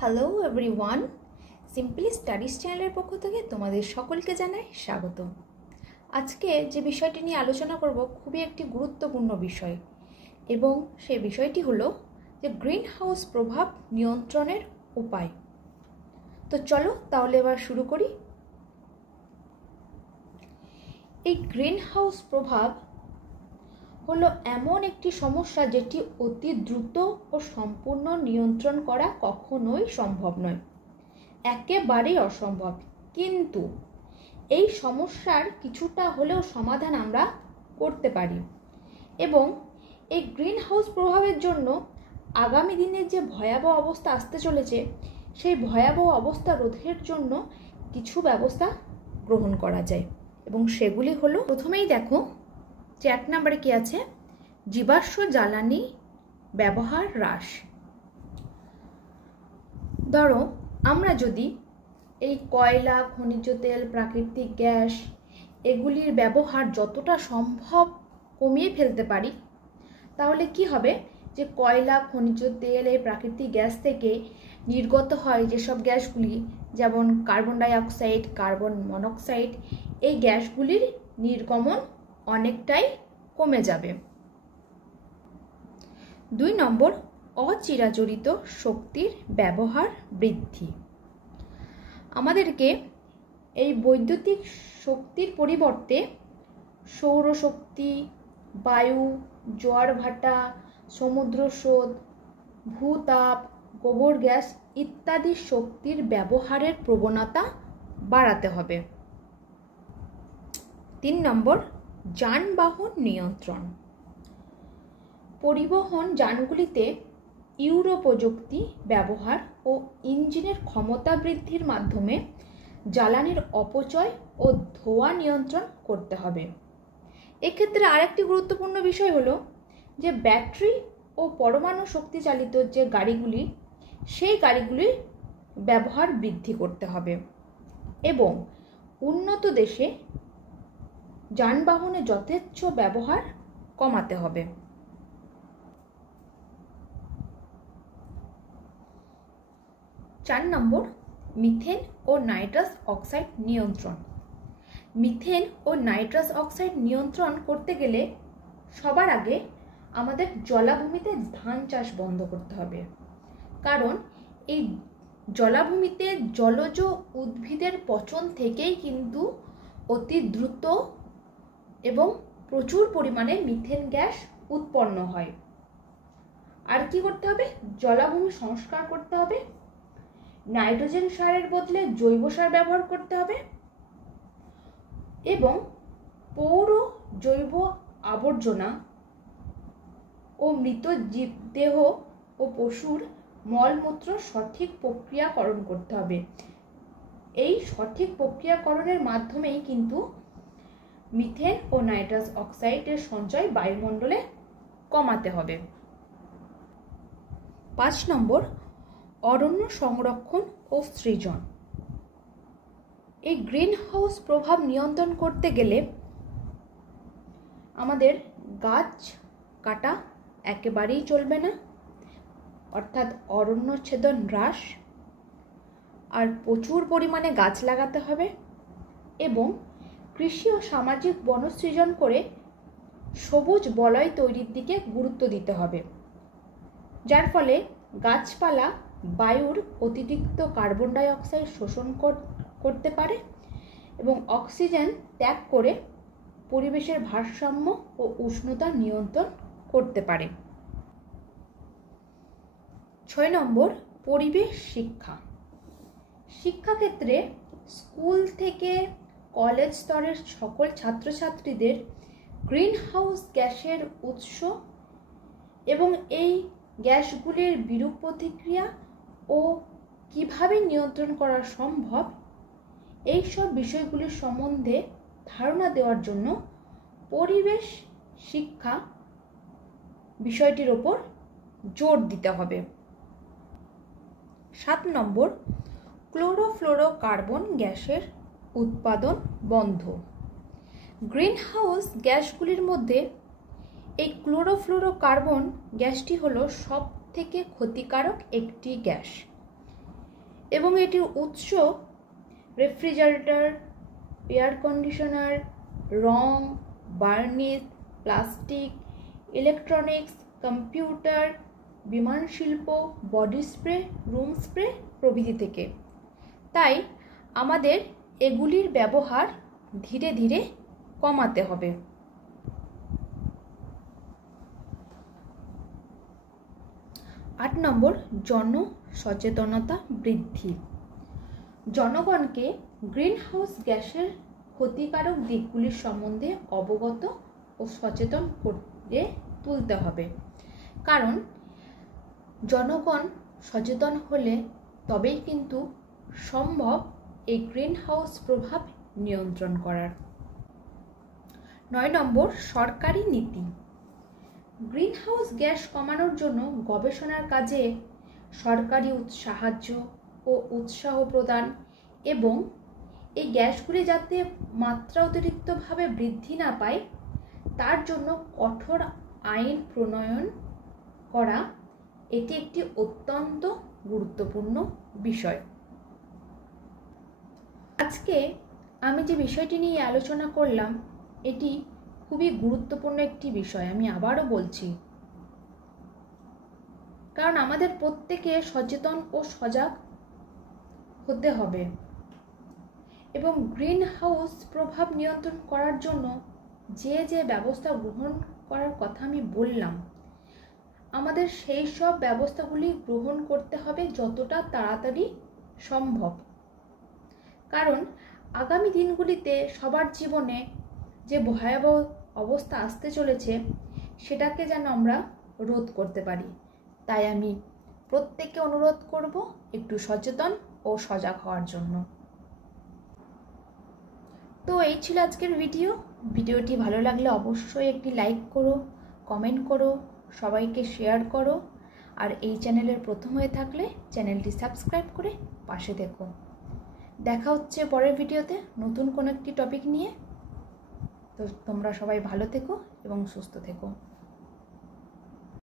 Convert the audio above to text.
Hello everyone, simply studies চ্যানেলের পক্ষ থেকে তোমাদের সকলকে জানাই স্বাগত। আজকে যে বিষয়টি নিয়ে আলোচনা করব খুবই একটি গুরুত্বপূর্ণ বিষয়, এবং সেই বিষয়টি হলো যে গ্রিন হাউস প্রভাব নিয়ন্ত্রণের উপায়। তো চলো তাহলে এবার শুরু করি। এই গ্রিন হাউস প্রভাব হলো এমন একটি সমস্যা যেটি অতি দ্রুত ও সম্পূর্ণ নিয়ন্ত্রণ করা কখনোই সম্ভব নয়, একেবারেই অসম্ভব। কিন্তু এই সমস্যার কিছুটা হলেও সমাধান আমরা করতে পারি, এবং এই গ্রিন হাউস প্রভাবের জন্য আগামী দিনে যে ভয়াবহ অবস্থা আসতে চলেছে, সেই ভয়াবহ অবস্থা রোধের জন্য কিছু ব্যবস্থা গ্রহণ করা যায়, এবং সেগুলি হলো, প্রথমেই দেখো যে 1 নম্বরে কি আছে, জীবাশ্ম জ্বালানি ব্যবহার হ্রাস। ধরো আমরা যদি এই কয়লা, খনিজ তেল, প্রাকৃতিক গ্যাস এগুলির ব্যবহার যতটা সম্ভব কমিয়ে ফেলতে পারি, তাহলে কি হবে যে কয়লা, খনিজ তেল, এই প্রাকৃতিক গ্যাস থেকে নির্গত হয় যেসব গ্যাসগুলি, যেমন carbon die oxide, carbon monoxide, এই গ্যাসগুলির নির্গমন অনেকটাই কমে যাবে। 2 নম্বর, অচিরাচরিত শক্তির ব্যবহার বৃদ্ধি। আমাদেরকে এই বৈদ্যুতিক শক্তির পরিবর্তে সৌরশক্তি, বায়ু, জোয়ার ভাটা, সমুদ্র স্রোত, ভূতাপ, গোবর গ্যাস ইত্যাদি শক্তির ব্যবহারের প্রবণতা বাড়াতে হবে। 3 নম্বর, যানবাহন নিয়ন্ত্রণ। পরিবহন যানগুলিতে ইউরো প্রযুক্তি ব্যবহার ও ইঞ্জিনের ক্ষমতা বৃদ্ধির মাধ্যমে জ্বালানির অপচয় ও ধোঁয়া নিয়ন্ত্রণ করতে হবে। এক্ষেত্রে আরেকটি গুরুত্বপূর্ণ বিষয় হলো যে ব্যাটারি ও পরমাণু শক্তি চালিত যে গাড়িগুলি, সেই গাড়িগুলির ব্যবহার বৃদ্ধি করতে হবে, এবং উন্নত দেশে যানবাহনে যথেচ্ছ ব্যবহার কমাতে হবে। 4 নম্বর, মিথেন ও নাইট্রাস অক্সাইড নিয়ন্ত্রণ। মিথেন ও নাইট্রাস অক্সাইড নিয়ন্ত্রণ করতে গেলে সবার আগে আমাদের জলাভূমিতে ধান চাষ বন্ধ করতে হবে, কারণ এই জলাভূমিতে জলজ উদ্ভিদের পচন থেকেই কিন্তু অতি দ্রুত এবং প্রচুর পরিমাণে মিথেন গ্যাস উৎপন্ন হয়। আর কি করতে হবে? জলাভূমি সংস্কার করতে হবে, নাইট্রোজেন সারের বদলে জৈব সার ব্যবহার করতে হবে, এবং পৌর জৈব আবর্জনা ও মৃত জীবদেহ ও পশুর মলমূত্র সঠিক প্রক্রিয়াকরণ করতে হবে। এই সঠিক প্রক্রিয়াকরণের মাধ্যমেই কিন্তু মিথেন ও নাইট্রাস অক্সাইডের সঞ্চয় বায়ুমণ্ডলে কমাতে হবে। 5 নম্বর, অরণ্য সংরক্ষণ ও সৃজন। এই গ্রিন হাউস প্রভাব নিয়ন্ত্রণ করতে গেলে আমাদের গাছ কাটা একেবারেই চলবে না, অর্থাৎ অরণ্য ছেদন হ্রাস, আর প্রচুর পরিমাণে গাছ লাগাতে হবে, এবং কৃষি ও সামাজিক বনসৃজন করে সবুজ বলয় তৈরির দিকে গুরুত্ব দিতে হবে, যার ফলে গাছপালা বায়ুর অতিরিক্ত কার্বন ডাই অক্সাইড শোষণ করতে পারে এবং অক্সিজেন ত্যাগ করে পরিবেশের ভারসাম্য ও উষ্ণতা নিয়ন্ত্রণ করতে পারে। 6 নম্বর, পরিবেশ শিক্ষা। শিক্ষাক্ষেত্রে স্কুল থেকে কলেজ স্তরের সকল ছাত্রছাত্রীদের গ্রিন হাউস গ্যাসের উৎস এবং এই গ্যাসগুলির বিরূপ প্রতিক্রিয়া ও কিভাবে নিয়ন্ত্রণ করা সম্ভব, এই সব বিষয়গুলির সম্বন্ধে ধারণা দেওয়ার জন্য পরিবেশ শিক্ষা বিষয়টির ওপর জোর দিতে হবে। 7 নম্বর, ক্লোরোফ্লোরোকার্বন গ্যাসের উৎপাদন বন্ধ। গ্রিন হাউস গ্যাসগুলির মধ্যে এই ক্লোরোফ্লোরোকার্বন গ্যাসটি হলো সব থেকে ক্ষতিকারক একটি গ্যাস। এবং এটির উৎস রেফ্রিজারেটর, এয়ার কন্ডিশনার, রং, বার্নিশ, প্লাস্টিক, ইলেকট্রনিক্স, কম্পিউটার, বিমান শিল্প, বডি স্প্রে, রুম স্প্রে প্রভৃতি থেকে। তাই আমাদের এগুলির ব্যবহার ধীরে ধীরে কমাতে হবে। 8 নম্বর, জনসচেতনতা বৃদ্ধি। জনগণকে গ্রিনহাউস গ্যাসের ক্ষতিকারক দিকগুলির সম্বন্ধে অবগত ও সচেতন করে তুলতে হবে। কারণ জনগণ সচেতন হলে তবেই কিন্তু সম্ভব এই গ্রিনহাউস প্রভাব নিয়ন্ত্রণ করার। 9 নম্বর, সরকারি নীতি। গ্রিনহাউস গ্যাস কমানোর জন্য গবেষণার কাজে সরকারি সাহায্য ও উৎসাহ প্রদান এবং এই গ্যাসগুলি যাতে মাত্রা অতিরিক্তভাবে বৃদ্ধি না পায় তার জন্য কঠোর আইন প্রণয়ন করা, এটি একটি অত্যন্ত গুরুত্বপূর্ণ বিষয়। আজকে আমি যে বিষয়টি নিয়ে আলোচনা করলাম এটি খুবই গুরুত্বপূর্ণ একটি বিষয়, আমি আবারও বলছি, কারণ আমাদের প্রত্যেকে সচেতন ও সজাগ হতে হবে এবং গ্রিন হাউস প্রভাব নিয়ন্ত্রণ করার জন্য যে যে ব্যবস্থা গ্রহণ করার কথা আমি বললাম আমাদের সেই সব ব্যবস্থাগুলি গ্রহণ করতে হবে যতটা তাড়াতাড়ি সম্ভব। কারণ আগামী দিনগুলিতে সবার জীবনে যে ভয়াবহ অবস্থা আসতে চলেছে সেটাকে যেন আমরা রোধ করতে পারি। তাই আমি প্রত্যেককে অনুরোধ করব একটু সচেতন ও সজাগ হওয়ার জন্য। তো এই ছিল আজকের ভিডিওটি ভালো লাগলে অবশ্যই একটি লাইক করো, কমেন্ট করো, সবাইকে শেয়ার করো, আর এই চ্যানেলের প্রথম হয়ে থাকলে চ্যানেলটি সাবস্ক্রাইব করে পাশে থেকো। দেখা হচ্ছে পরের ভিডিওতে নতুন কোনো একটি টপিক নিয়ে। তো তোমরা সবাই ভালো থেকো এবং সুস্থ থেকো।